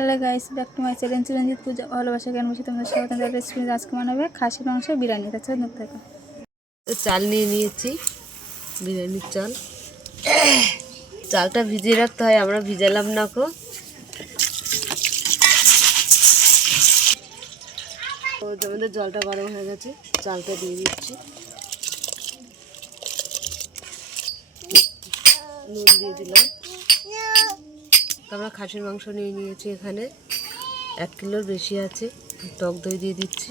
Hello guys, back to my channel Chiranjit পূজা ভালোবাসা জ্ঞান বসে তোমাদের স্বাগত। রেসিপি আজকে বানাবে খাসির মাংসের বিরিয়ানি। তাছাড়া দেখতে থাকো। চাল নিয়ে নিয়েছি, বিরিয়ানির চাল। চালটা ভিজিয়ে রাখতে হয়, আমরা ভিজালাম না কো। আমাদের জলটা গরম হয়ে গেছে, চালটা দিয়ে দিচ্ছি, নুন দিয়ে দিলাম। আমরা খাসির মাংস নিয়ে নিয়েছি, এখানে 1 কিলোর বেশি আছে। টক দই দিয়ে দিচ্ছি,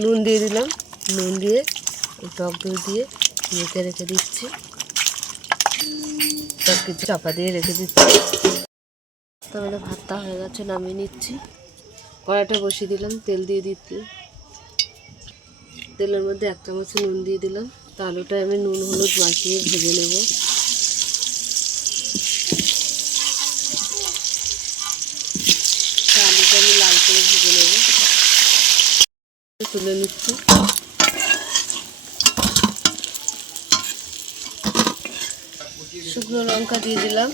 নুন দিয়ে দিলাম, নুন দিয়ে টক দই দিয়ে মেখে রেখে দিচ্ছি, সব কিছু চাপা দিয়ে রেখে দিচ্ছি। তাহলে ভাতটা হয়ে গেছে, নামিয়ে নিচ্ছি। কড়াইটা বসিয়ে দিলাম, তেল দিয়ে দিচ্ছি। তেলের মধ্যে 1 চামচ নুন দিয়ে দিলাম। তা আলুটা আমি নুন হলুদ মাখিয়ে ভেজে নেব। আলুটা আমি লাল করে ভেজে নেব, তুলে নিচ্ছি। শুকনো লঙ্কা দিয়ে দিলাম,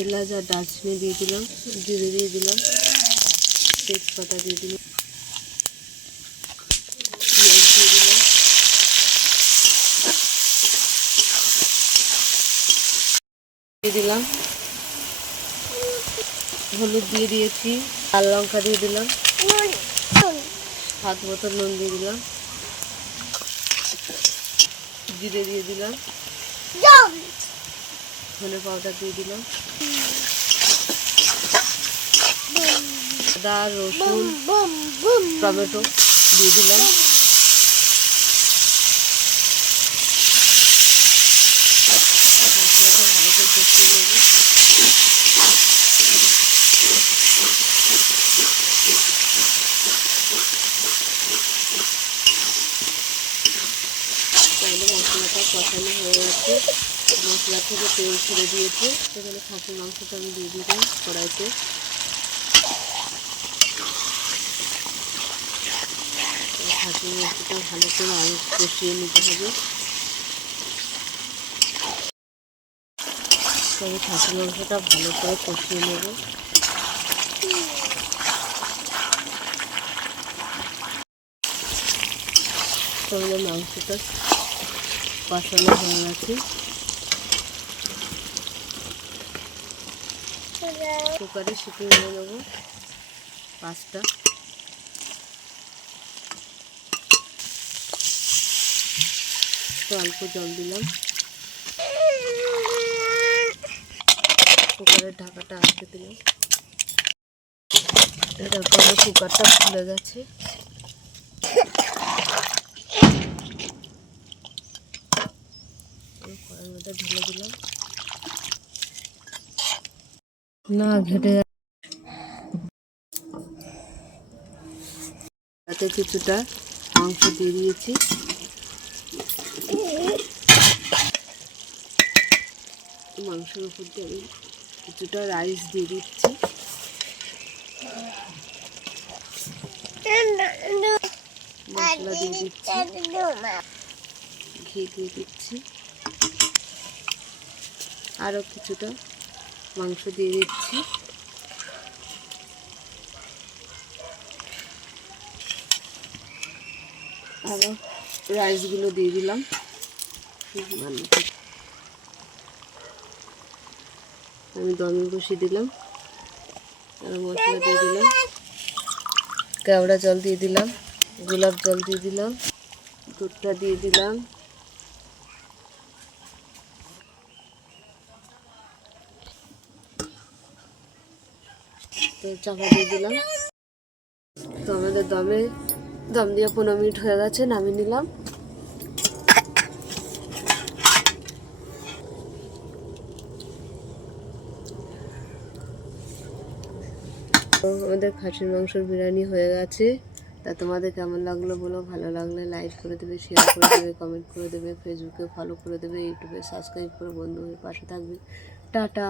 এলাচ আর দারচিনি দিয়ে দিলাম, জিরে দিয়ে দিলাম, তেজপাতা দিয়ে দিলাম, পেঁয়াজ দিয়ে দিলাম, দিয়ে দিলাম হলুদ দিয়ে দিয়েছি, লাল লঙ্কা দিয়ে দিলাম, স্বাদ মতো নুন দিয়ে দিলাম, জিরে দিয়ে দিলাম, ধনে পাউডার দিয়ে দিলাম, আদা রসুন টমেটো দিয়ে দিলাম, মশলাটা ভালো করে কষিয়ে নেব। তাহলে মশলাটা কষানো হয়ে গেছে, মশলা থেকে তেল ছেড়ে দিয়েছে। সেখানে খাসির মাংসটা আমি দিয়ে দিলাম কড়াইতে। খাসির মাংসটা ভালো করে আরও কষিয়ে নিতে হবে। তবে খাসির মাংসটা ভালো করে কষিয়ে নেব। তাহলে মাংসটা কষানো হয়ে গেছে। কুকারে সিটি নিয়ে নেব 5টা। তো অল্প জল দিলাম, কুকারের ঢাকাটা আটকে দিলাম। এরপর কুকারটা খুলে গেছে। কড়াইয়ের মধ্যে ঢেলে দিলাম, না ঘেটে তাতে কিছুটা মাংস দিয়ে দিয়েছি। মাংসের উপর দিয়ে আমি কিছুটা রাইস দিয়ে দিচ্ছি, মশলা দিয়ে দিচ্ছি, ঘি দিয়ে দিচ্ছি, আরও কিছুটা মাংস দিয়ে দিচ্ছি। আরও রাইসগুলো দিয়ে দিলাম, আমি দমে বসিয়ে দিলাম। আর মশলা দিয়ে দিলাম, কেওড়া জল দিয়ে দিলাম, গোলাপ জল দিয়ে দিলাম, দুধটা দিয়ে দিলাম, তো চাপা দিয়ে দিলাম। তো আমাদের দম দিয়ে 15 মিনিট হয়ে গেছে, নামিয়ে নিলাম। আমাদের খাসির মাংসের বিরিয়ানি হয়ে গেছে। তা তোমাদের কেমন লাগলো বলো, ভালো লাগলে লাইক করে দেবে, শেয়ার করে দেবে, কমেন্ট করে দেবে, ফেসবুকে ফলো করে দেবে, ইউটিউবে সাবস্ক্রাইব করে বন্ধু হয়ে পাশে থাকবে। টাটা।